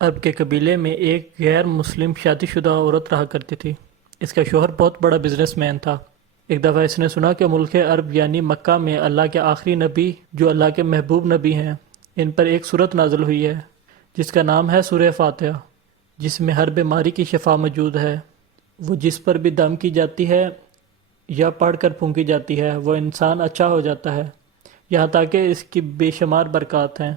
عرب کے قبیلے میں ایک غیر مسلم شادی شدہ عورت رہا کرتی تھی۔ اس کا شوہر بہت بڑا بزنس مین تھا۔ ایک دفعہ اس نے سنا کہ ملک عرب یعنی مکہ میں اللہ کے آخری نبی جو اللہ کے محبوب نبی ہیں، ان پر ایک سورت نازل ہوئی ہے جس کا نام ہے سورہ فاتحہ، جس میں ہر بیماری کی شفا موجود ہے۔ وہ جس پر بھی دم کی جاتی ہے یا پڑھ کر پھونکی جاتی ہے وہ انسان اچھا ہو جاتا ہے، یہاں تک کہ اس کی بے شمار برکات ہیں۔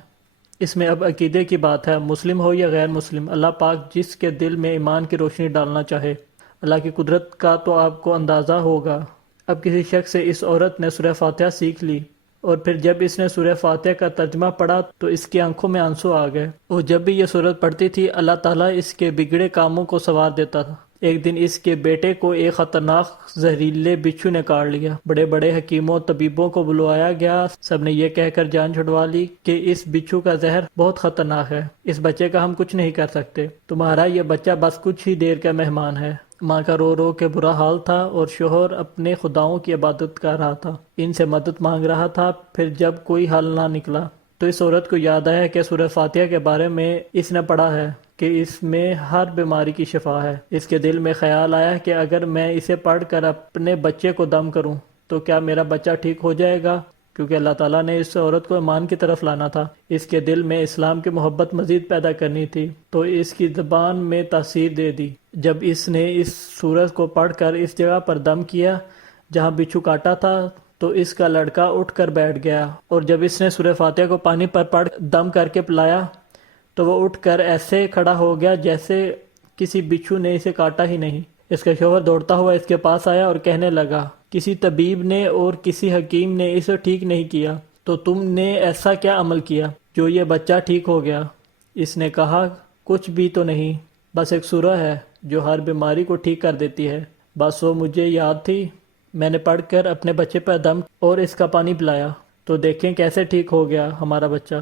اس میں اب عقیدے کی بات ہے، مسلم ہو یا غیر مسلم، اللہ پاک جس کے دل میں ایمان کی روشنی ڈالنا چاہے۔ اللہ کی قدرت کا تو آپ کو اندازہ ہوگا۔ اب کسی شخص سے اس عورت نے سورہ فاتحہ سیکھ لی، اور پھر جب اس نے سورہ فاتحہ کا ترجمہ پڑھا تو اس کی آنکھوں میں آنسو آ گئے۔ وہ جب بھی یہ سورت پڑھتی تھی اللہ تعالیٰ اس کے بگڑے کاموں کو سنوار دیتا تھا۔ ایک دن اس کے بیٹے کو ایک خطرناک زہریلے بچھو نے کاٹ لیا۔ بڑے بڑے حکیموں طبیبوں کو بلوایا گیا، سب نے یہ کہہ کر جان چھڑوا لی کہ اس بچھو کا زہر بہت خطرناک ہے، اس بچے کا ہم کچھ نہیں کر سکتے، تمہارا یہ بچہ بس کچھ ہی دیر کا مہمان ہے۔ ماں کا رو رو کے برا حال تھا اور شوہر اپنے خداؤں کی عبادت کر رہا تھا، ان سے مدد مانگ رہا تھا۔ پھر جب کوئی حل نہ نکلا تو اس عورت کو یاد آیا کہ سورہ فاتحہ کے بارے میں اس نے پڑھا ہے کہ اس میں ہر بیماری کی شفا ہے۔ اس کے دل میں خیال آیا کہ اگر میں اسے پڑھ کر اپنے بچے کو دم کروں تو کیا میرا بچہ ٹھیک ہو جائے گا، کیونکہ اللہ تعالیٰ نے اس عورت کو ایمان کی طرف لانا تھا، اس کے دل میں اسلام کی محبت مزید پیدا کرنی تھی، تو اس کی زبان میں تاثیر دے دی۔ جب اس نے اس سورت کو پڑھ کر اس جگہ پر دم کیا جہاں بچھو کاٹا تھا تو اس کا لڑکا اٹھ کر بیٹھ گیا، اور جب اس نے سورہ فاتحہ کو پانی پر پڑھ دم کر کے پلایا تو وہ اٹھ کر ایسے کھڑا ہو گیا جیسے کسی بچھو نے اسے کاٹا ہی نہیں۔ اس کا شوہر دوڑتا ہوا اس کے پاس آیا اور کہنے لگا، کسی طبیب نے اور کسی حکیم نے اسے ٹھیک نہیں کیا، تو تم نے ایسا کیا عمل کیا جو یہ بچہ ٹھیک ہو گیا؟ اس نے کہا، کچھ بھی تو نہیں، بس ایک سورہ ہے جو ہر بیماری کو ٹھیک کر دیتی ہے، بس وہ مجھے یاد تھی، میں نے پڑھ کر اپنے بچے پر دم اور اس کا پانی پلایا، تو دیکھیں کیسے ٹھیک ہو گیا ہمارا بچہ۔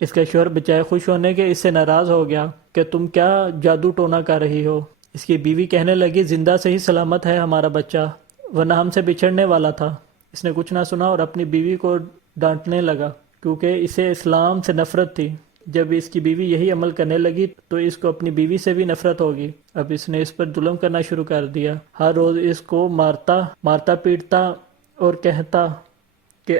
اس کا شوہر بجائے خوش ہونے کے اس سے ناراض ہو گیا کہ تم کیا جادو ٹونا کر رہی ہو۔ اس کی بیوی کہنے لگی، زندہ صحیح سلامت ہے ہمارا بچہ، ورنہ ہم سے بچھڑنے والا تھا۔ اس نے کچھ نہ سنا اور اپنی بیوی کو ڈانٹنے لگا کیونکہ اسے اسلام سے نفرت تھی۔ جب اس کی بیوی یہی عمل کرنے لگی تو اس کو اپنی بیوی سے بھی نفرت ہوگی۔ اب اس نے اس پر ظلم کرنا شروع کر دیا، ہر روز اس کو مارتا پیٹتا اور کہتا کہ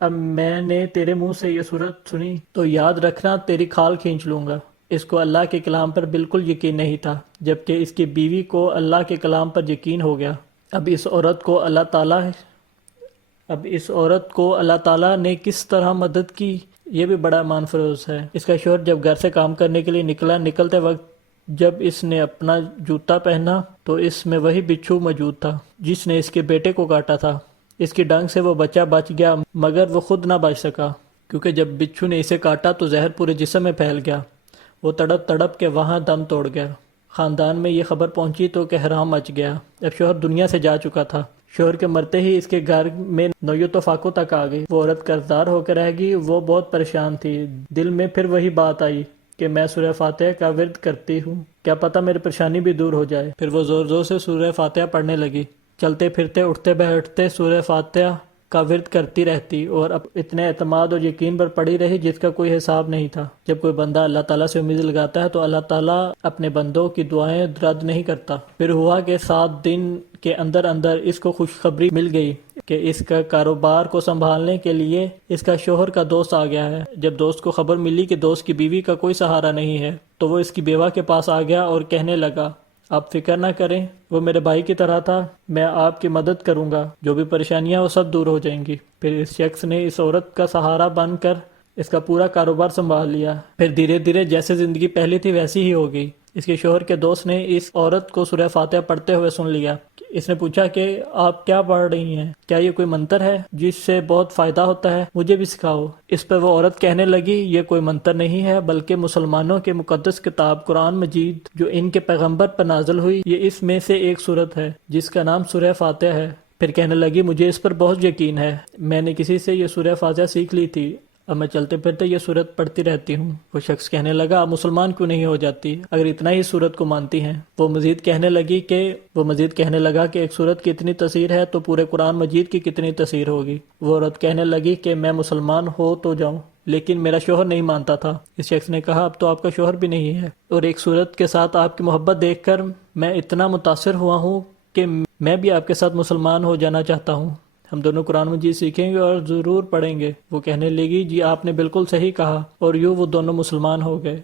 اب میں نے تیرے منہ سے یہ صورت سنی تو یاد رکھنا تیری کھال کھینچ لوں گا۔ اس کو اللہ کے کلام پر بالکل یقین نہیں تھا، جبکہ اس کی بیوی کو اللہ کے کلام پر یقین ہو گیا۔ اب اس عورت کو اللہ تعالیٰ نے کس طرح مدد کی، یہ بھی بڑا ایمان فروز ہے۔ اس کا شوہر جب گھر سے کام کرنے کے لیے نکلتے وقت جب اس نے اپنا جوتا پہنا تو اس میں وہی بچھو موجود تھا جس نے اس کے بیٹے کو کاٹا تھا۔ اس کی ڈنگ سے وہ بچہ بچ گیا مگر وہ خود نہ بچ سکا، کیونکہ جب بچھو نے اسے کاٹا تو زہر پورے جسم میں پھیل گیا، وہ تڑپ تڑپ کے وہاں دم توڑ گیا۔ خاندان میں یہ خبر پہنچی تو قہرام مچ گیا۔ اب شوہر دنیا سے جا چکا تھا۔ شوہر کے مرتے ہی اس کے گھر میں نویت و فاقوں تک آ گئی۔ وہ عورت قرضدار ہو کے رہ گئی۔ وہ بہت پریشان تھی، دل میں پھر وہی بات آئی کہ میں سورہ فاتحہ کا ورد کرتی ہوں، کیا پتہ میری پریشانی بھی دور ہو جائے۔ پھر وہ زور زور سے سورہ فاتحہ پڑھنے لگی، چلتے پھرتے اٹھتے بیٹھتے سورہ فاتحہ کا ورد کرتی رہتی، اور اب اتنے اعتماد اور یقین پر پڑی رہی جس کا کوئی حساب نہیں تھا۔ جب کوئی بندہ اللہ تعالیٰ سے امید لگاتا ہے تو اللہ تعالیٰ اپنے بندوں کی دعائیں رد نہیں کرتا۔ پھر ہوا کہ 7 دن کے اندر اس کو خوشخبری مل گئی کہ اس کا کاروبار کو سنبھالنے کے لیے اس کا شوہر کا دوست آ گیا ہے۔ جب دوست کو خبر ملی کہ دوست کی بیوی کا کوئی سہارا نہیں ہے تو وہ اس کی بیوہ کے پاس آ گیا اور کہنے لگا، آپ فکر نہ کریں، وہ میرے بھائی کی طرح تھا، میں آپ کی مدد کروں گا، جو بھی پریشانیاں وہ سب دور ہو جائیں گی۔ پھر اس شخص نے اس عورت کا سہارا بن کر اس کا پورا کاروبار سنبھال لیا۔ پھر دھیرے دھیرے جیسے زندگی پہلی تھی ویسی ہی ہو گئی۔ اس کے شوہر کے دوست نے اس عورت کو سورہ فاتحہ پڑھتے ہوئے سن لیا۔ اس نے پوچھا کہ آپ کیا پڑھ رہی ہیں، کیا یہ کوئی منتر ہے جس سے بہت فائدہ ہوتا ہے، مجھے بھی سکھاؤ۔ اس پر وہ عورت کہنے لگی، یہ کوئی منتر نہیں ہے بلکہ مسلمانوں کے مقدس کتاب قرآن مجید جو ان کے پیغمبر پر نازل ہوئی، یہ اس میں سے ایک سورت ہے جس کا نام سورہ فاتحہ ہے۔ پھر کہنے لگی، مجھے اس پر بہت یقین ہے، میں نے کسی سے یہ سورہ فاتحہ سیکھ لی تھی، اب میں چلتے پھرتے یہ سورت پڑھتی رہتی ہوں۔ وہ شخص کہنے لگا، آپ مسلمان کیوں نہیں ہو جاتی اگر اتنا ہی سورت کو مانتی ہیں؟ وہ مزید کہنے لگا کہ ایک سورت کی اتنی تاثیر ہے تو پورے قرآن مجید کی کتنی تاثیر ہوگی۔ وہ عورت کہنے لگی کہ میں مسلمان ہو تو جاؤں۔ لیکن میرا شوہر نہیں مانتا تھا۔ اس شخص نے کہا اب تو آپ کا شوہر بھی نہیں ہے، اور ایک صورت کے ساتھ آپ کی محبت دیکھ کر میں اتنا متاثر ہوا ہوں کہ میں بھی آپ کے ساتھ مسلمان ہو جانا چاہتا ہوں۔ ہم دونوں قرآن مجید سیکھیں گے اور ضرور پڑھیں گے۔ وہ کہنے لگی جی آپ نے بالکل صحیح کہا، اور یوں وہ دونوں مسلمان ہو گئے۔